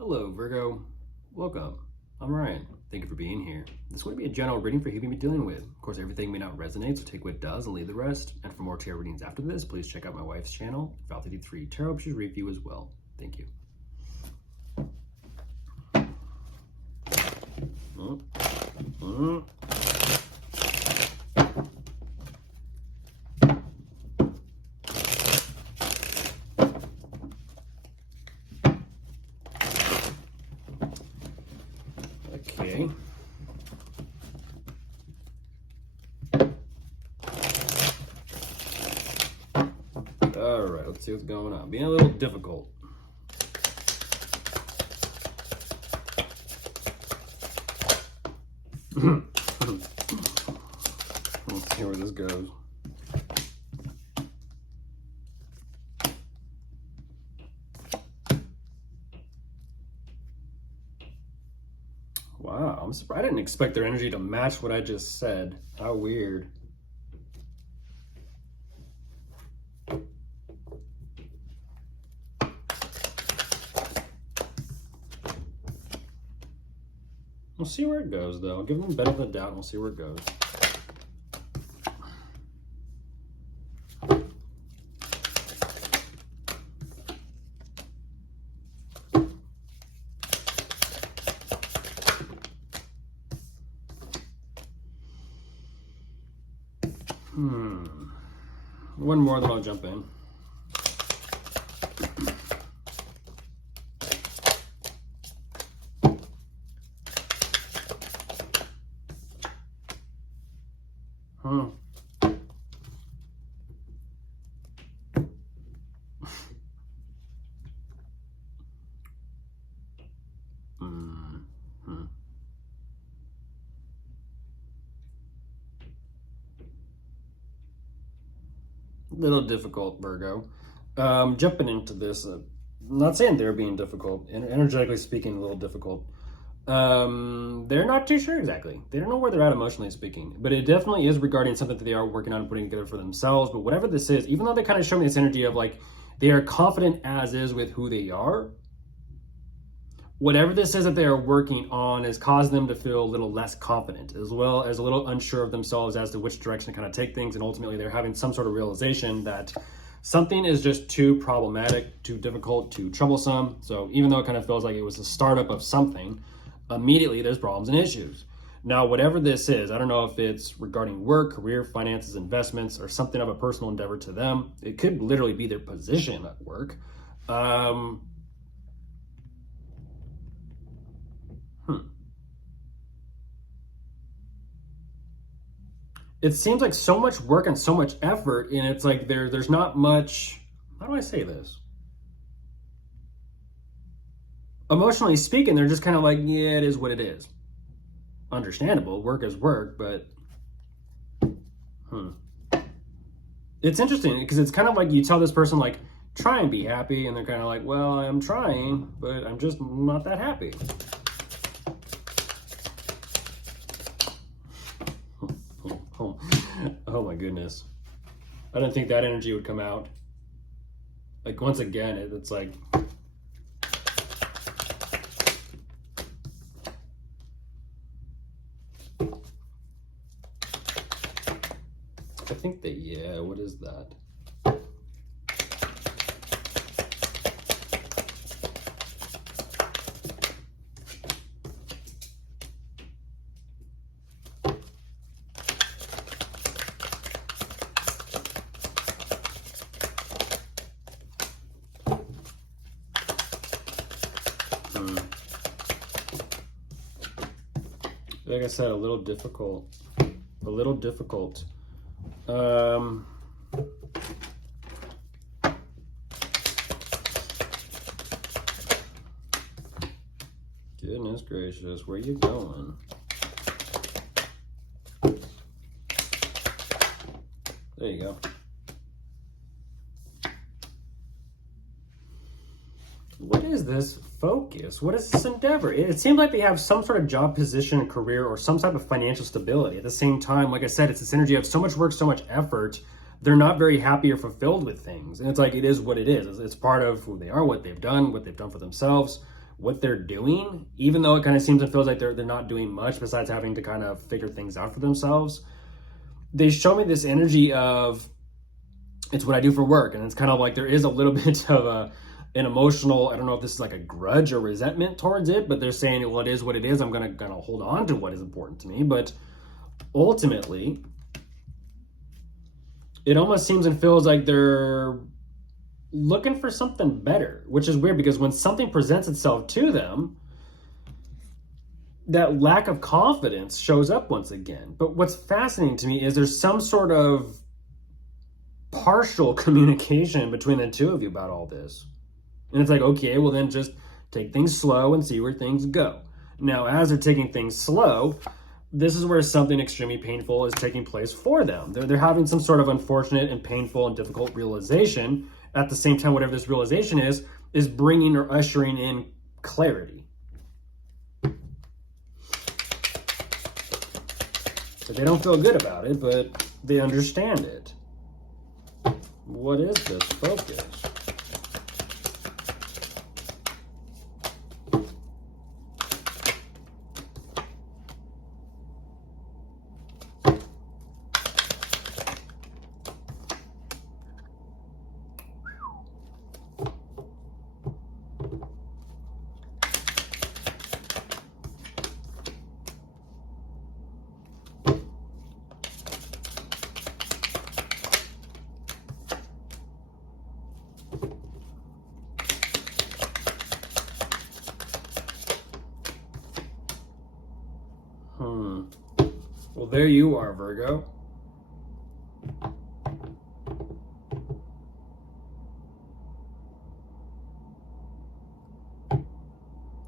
Hello, Virgo. Welcome. I'm Ryan. Thank you for being here. This would be a general reading for who you may be dealing with. Of course, everything may not resonate, so take what does and leave the rest. And for more tarot readings after this, please check out my wife's channel, Val33 Tarot. She's review as well. Thank you. Okay. All right, let's see what's going on. Being a little difficult. Let's see where this goes. Wow, I'm surprised. I didn't expect their energy to match what I just said. How weird. We'll see where it goes, though. Give them the benefit of the doubt, and we'll see where it goes. One more, then I'll jump in. Little difficult, Virgo. Jumping into this, I'm not saying they're being difficult, energetically speaking, a little difficult. They're not too sure exactly. They don't know where they're at emotionally speaking, but it definitely is regarding something that they are working on and putting together for themselves. But whatever this is, even though they kind of show me this energy of like they are confident as is with who they are, whatever this is that they are working on is causing them to feel a little less confident, as well as a little unsure of themselves as to which direction to kind of take things. And ultimately they're having some sort of realization that something is just too problematic, too difficult, too troublesome. So even though it kind of feels like it was a startup of something, immediately there's problems and issues. Now, whatever this is, I don't know if it's regarding work, career, finances, investments, or something of a personal endeavor to them. It could literally be their position at work. It seems like so much work and so much effort, and it's like there's not much, how do I say this? Emotionally speaking, they're just kind of like, yeah, it is what it is. Understandable, work is work, but it's interesting because it's kind of like you tell this person like, try and be happy, and they're kind of like, well, I'm trying, but I'm just not that happy. Oh my goodness. I didn't think that energy would come out. Like, once again, it's like... I think that, yeah, what is that? Like I said, a little difficult. Goodness gracious, where are you going? There you go. What is this focus? What is this endeavor? It seems like they have some sort of job position, career, or some type of financial stability. At the same time, like I said, it's this energy of so much work, so much effort. They're not very happy or fulfilled with things. And it's like, it is what it is. It's part of who they are, what they've done for themselves, what they're doing, even though it kind of seems and feels like they're not doing much besides having to kind of figure things out for themselves. They show me this energy of, it's what I do for work. And it's kind of like there is a little bit of an emotional, I don't know if this is like a grudge or resentment towards it, but they're saying, well, it is what it is. I'm gonna hold on to what is important to me. But ultimately, it almost seems and feels like they're looking for something better, which is weird because when something presents itself to them, that lack of confidence shows up once again. But what's fascinating to me is there's some sort of partial communication between the two of you about all this. And it's like, okay, well then just take things slow and see where things go. Now, as they're taking things slow, this is where something extremely painful is taking place for them. They're having some sort of unfortunate and painful and difficult realization. At the same time, whatever this realization is bringing or ushering in clarity. But they don't feel good about it, but they understand it. What is this focus? Well, there you are, Virgo.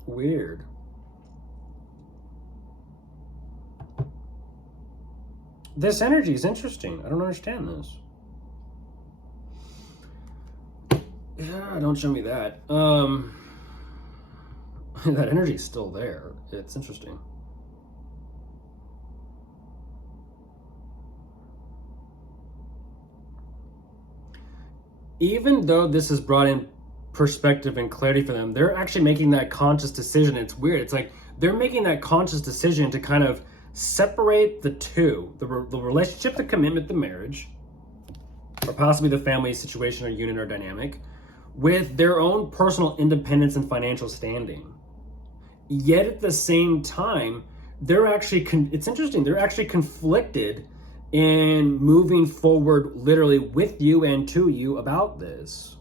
Weird. This energy is interesting. I don't understand this. Yeah, don't show me that. That energy is still there. It's interesting. Even though this has brought in perspective and clarity for them, they're actually making that conscious decision. It's weird. It's like they're making that conscious decision to kind of separate the two, the relationship, the commitment, the marriage, or possibly the family situation or unit or dynamic, with their own personal independence and financial standing. Yet at the same time, they're actually, it's interesting, they're actually conflicted in moving forward literally with you and to you about this.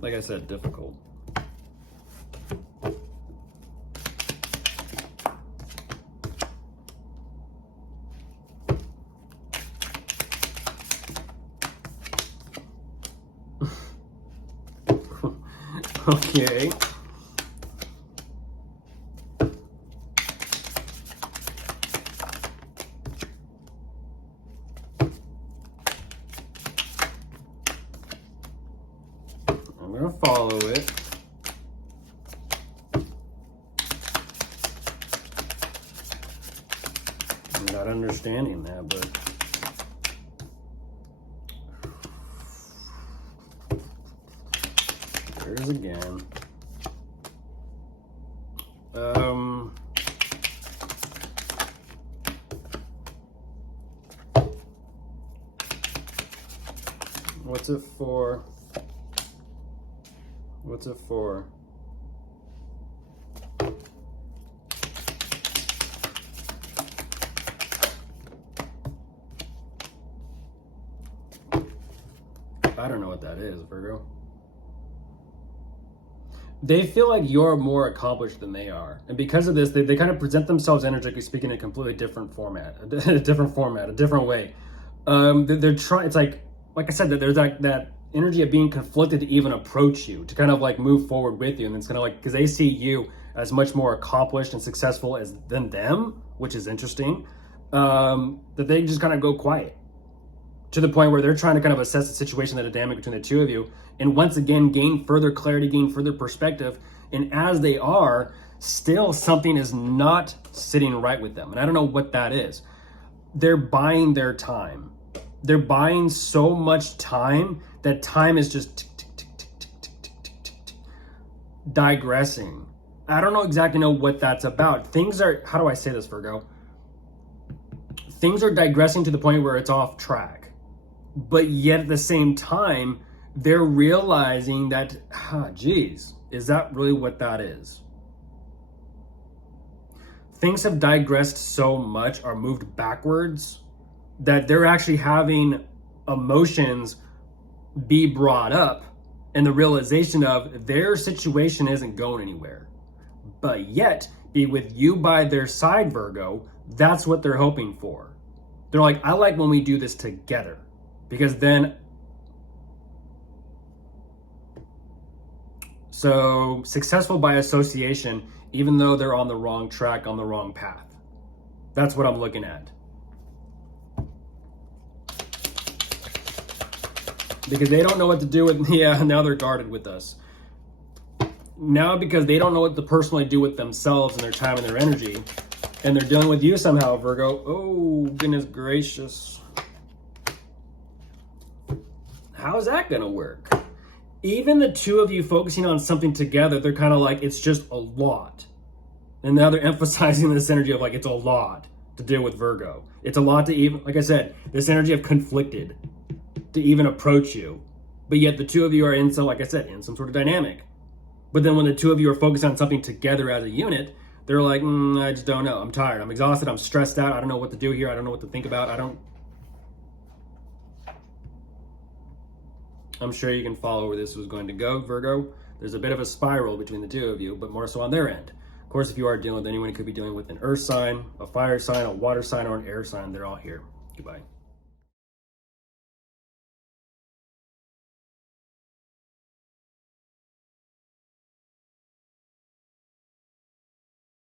Like I said, difficult. Okay. I'm going to follow it. I'm not understanding that, but there's again. What's it for? What's it for? I don't know what that is, Virgo. They feel like you're more accomplished than they are. And because of this, they kind of present themselves energetically speaking in a completely different format, a different way. They're trying, it's like I said, that there's that energy of being conflicted to even approach you, to kind of like move forward with you. And it's kind of like, because they see you as much more accomplished and successful than them, which is interesting, that they just kind of go quiet. To the point where they're trying to kind of assess the situation, the dynamic between the two of you, and once again gain further clarity, gain further perspective. And as they are, still something is not sitting right with them. And I don't know what that is. They're buying their time. They're buying so much time that time is just tick, tick, tick, tick, tick, tick, tick, tick, tick, tick, digressing. I don't exactly know what that's about. Things are, how do I say this, Virgo? Things are digressing to the point where it's off track. But yet at the same time, they're realizing that, geez, is that really what that is? Things have digressed so much or moved backwards that they're actually having emotions be brought up and the realization of their situation isn't going anywhere. But yet, be with you by their side, Virgo, that's what they're hoping for. They're like, I like when we do this together, because then, so successful by association, even though they're on the wrong track, on the wrong path. That's what I'm looking at. Because they don't know what to do with, now they're guarded with us. Now because they don't know what to personally do with themselves and their time and their energy, and they're dealing with you somehow, Virgo. Oh, goodness gracious. How's that gonna work? Even the two of you focusing on something together, they're kind of like, it's just a lot. And now they're emphasizing this energy of like, it's a lot to deal with Virgo. It's a lot to even, like I said, this energy of conflicted to even approach you. But yet the two of you are in, so like I said, in some sort of dynamic. But then when the two of you are focused on something together as a unit, they're like, I just don't know. I'm tired. I'm exhausted. I'm stressed out. I don't know what to do here. I don't know what to think about. I'm sure you can follow where this was going to go, Virgo. There's a bit of a spiral between the two of you, but more so on their end. Of course, if you are dealing with anyone, you could be dealing with an earth sign, a fire sign, a water sign, or an air sign. They're all here. Goodbye.